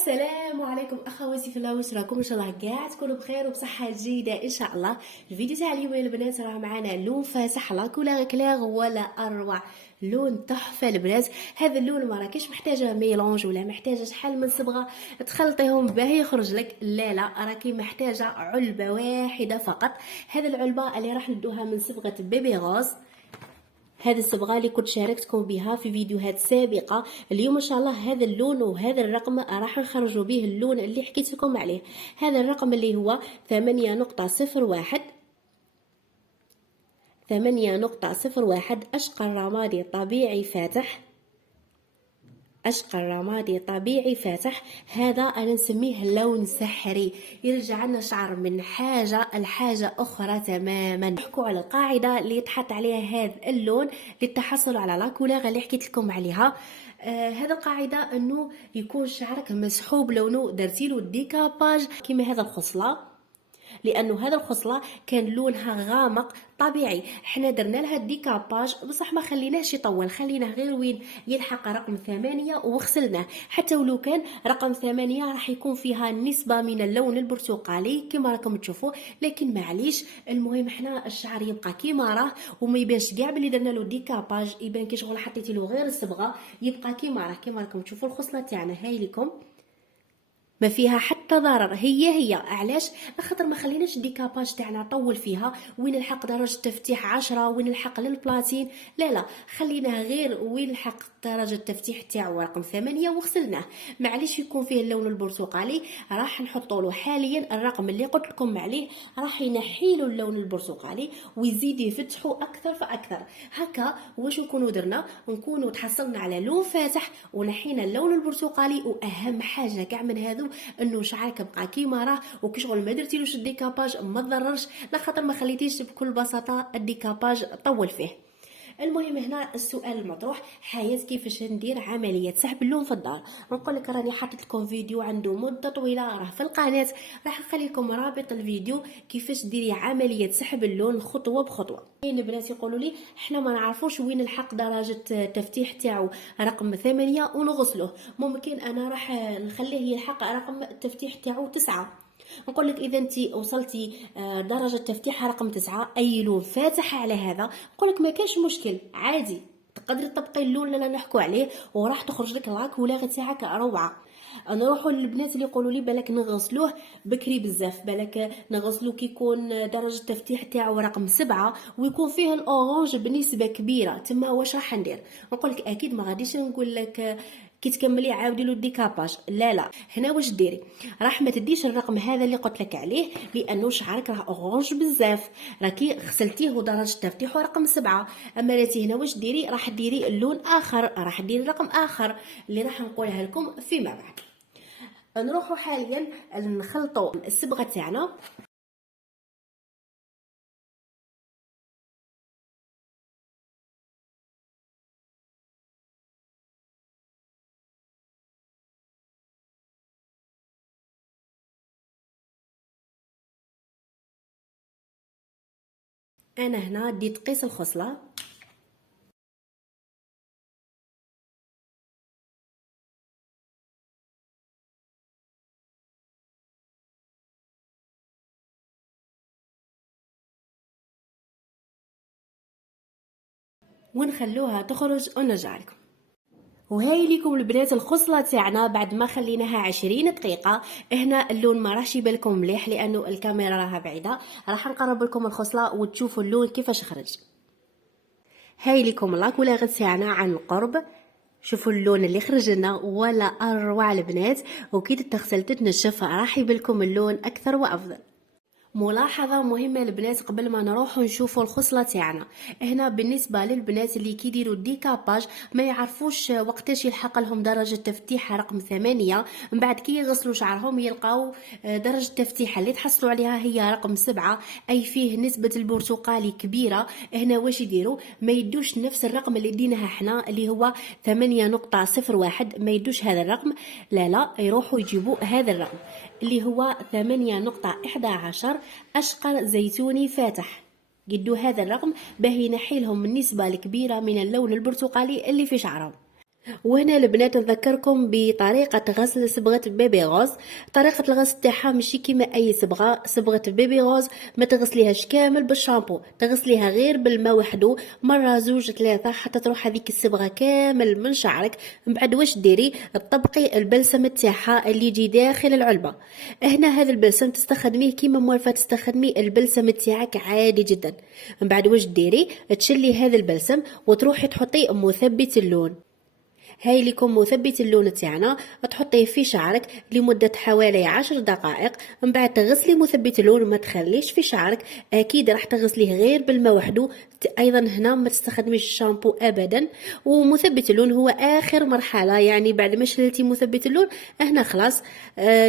السلام عليكم اخواتي في الله، واش راكم؟ ان شاء الله كاع تكونوا بخير وبصحه جيده ان شاء الله. الفيديو تاع اليوم يا البنات راه معنا لون فاتح لا كولور كلير ولا اروع، لون تحفه البنات. هذا اللون ما راكيش محتاجه ميلونج ولا محتاجه شحال من صبغه تخلطيهم باه يخرج لك، لا راكي محتاجه علبه واحده فقط. هذه العلبه اللي راح ندوها من صبغه بيبي غوز. هذه الصبغه اللي كنت شاركتكم بها في فيديوهات سابقه. اليوم ان شاء الله هذا اللون وهذا الرقم راح نخرجوا به اللون اللي حكيت لكم عليه. هذا الرقم اللي هو 8.01 8.01 اشقر رمادي طبيعي فاتح، اشقر رمادي طبيعي فاتح. هذا انا نسميه لون سحري، يرجع لنا شعر من حاجه لحاجه اخرى تماما. نحكوا على القاعده اللي تحط عليها هذا اللون للتحصل على لا كولور اللي حكيت لكم عليها. هذا القاعده انه يكون شعرك مسحوب لونه، درتي له ديكاباج كيما هذا الخصله، لانه هذا الخصله كان لونها غامق طبيعي. حنا درنا لها الديكاباج بصح ما خليناهش يطول، خليناه غير وين يلحق رقم 8 وغسلناه. حتى ولو كان رقم 8 راح يكون فيها نسبه من اللون البرتقالي كما راكم تشوفوا، لكن معليش، المهم حنا الشعر يبقى كيما راه وما يبانش كاع بلي درنا له ديكاباج، يبان كي شغل حطيتي له غير الصبغه، يبقى كيما راه. كما راكم تشوفوا الخصله تاعنا هاي لكم ما فيها حتى ضرر، هي علاش؟ خاطر ما خليناش الديكاباج تاعنا طول فيها وين نلحق درجه تفتيح 10 وين نلحق للبلاتين، لا خليناه غير وين نلحق درجه التفتيح تاعو رقم 8 وغسلناه. معليش يكون فيه اللون البرتقالي، راح نحطوا له حاليا الرقم اللي قلت لكم عليه، راح ينحي له اللون البرتقالي ويزيد يفتحوا اكثر فاكثر. هكا واش نكونوا درنا؟ نكونوا تحصلنا على لون فاتح ونحينا اللون البرتقالي. واهم حاجه كاع من هذو انه شعرك بقى كيما راه، وكي شغل ما درتيلوش الديكاباج ما تضررش، لا خاطر ما خليتيش بكل بساطه الديكاباج طول فيه. المهم هنا السؤال المطروح، حياة كيفاش ندير عملية سحب اللون في الدار؟ نقول لك راني حاطط لكم فيديو عنده مدة طويلة راه في القناة، راح نخلي لكم رابط الفيديو كيفاش ديري عملية سحب اللون خطوة بخطوة. كاين البنات يقولوا لي احنا ما نعرفوش وين الحق درجة التفتيح تاعو رقم 8 ونغسلوه، ممكن انا راح نخليه يلحق رقم التفتيح تاعو 9. نقول لك اذا انت وصلتي درجه تفتيح رقم 9 اي لون فاتح على هذا، نقول لك ما كاش مشكل عادي، تقدري تطبقي اللون اللي نحكوا عليه وراح تخرج لك لا كولور تاعك روعه. نروحوا للبنات اللي يقولوا لي بالك نغسلوه بكري بزاف، بالك نغسلو كي يكون درجه التفتيح تاعو رقم 7 ويكون فيه الاورانج بنسبه كبيره، تما واش راح ندير؟ نقول لك اكيد ما غاديش نقول لك كي تكملي عاودي له الديكاباج، لا هنا واش ديري؟ راح ما تديش الرقم هذا اللي قلت لك عليه لانه شعرك راه اورانج بزاف، راكي غسلتيه ودرجه تفتيحه رقم 7. اما راتي هنا واش ديري؟ راح ديري اللون اخر، راح ديري رقم اخر اللي راح نقولها لكم فيما بعد. نروحوا حاليا نخلطوا الصبغه تاعنا. انا هنا ديت قيس الخصله، ونخلوها تخرج ونرجع لكم. وهاي لكم البنات الخصله تاعنا بعد ما خليناها 20 دقيقه. هنا اللون ما راحش يبالكم مليح لانه الكاميرا راها بعيده، راح نقرب لكم الخصله وتشوفوا اللون كيفاش خرج. هاي لكم لا كولور تاعنا عن القرب، شوفوا اللون اللي خرج لنا ولا اروع البنات. وكي تتغسل تتنشف راح يبالكم اللون اكثر وافضل. ملاحظه مهمه البنات قبل ما نروح نشوفوا الخصله تاعنا، هنا بالنسبه للبنات اللي كيديروا الديكاباج ما يعرفوش وقتاش يلحق لهم درجه تفتيح رقم 8، من بعد كي يغسلوا شعرهم يلقاو درجه التفتيح اللي تحصلوا عليها هي رقم 7، اي فيه نسبه البرتقالي كبيره. هنا واش يديروا؟ ما يدوش نفس الرقم اللي ديناها احنا اللي هو 8.01، ما يدوش هذا الرقم، لا يروحوا يجيبوا هذا الرقم اللي هو 8.11 أشقر زيتوني فاتح. قدوا هذا الرقم باه ينحي لهم النسبة الكبيرة من اللون البرتقالي اللي في شعرهم. وهنا البنات نذكركم بطريقة غسل صبغة بيبي غوز. طريقة الغسل تاعها ماشي كيما اي صبغة. صبغة بيبي غوز ما تغسليهاش كامل بالشامبو، تغسليها غير بالماء وحده مرة زوج ثلاثة حتى تروح هذيك الصبغة كامل من شعرك. من بعد واش ديري؟ تطبقي البلسم تاعها اللي يجي داخل العلبة. هنا هذا البلسم تستخدميه كيما موالفة تستخدمي البلسم تاعك عادي جدا. من بعد واش ديري؟ تشلي هذا البلسم وتروحي تحطي مثبت اللون. هاي لكم مثبت اللون تاعنا، تحطيه في شعرك لمدة حوالي 10 دقائق. من بعد تغسلي مثبت اللون، ما تخليش في شعرك، اكيد راح تغسليه غير بالماء وحده. ايضا هنا ما تستخدميش الشامبو ابدا. ومثبت اللون هو اخر مرحلة، يعني بعد ما شلتي مثبت اللون هنا خلاص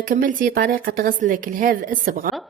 كملتي طريقة غسلك لهذا الصبغة.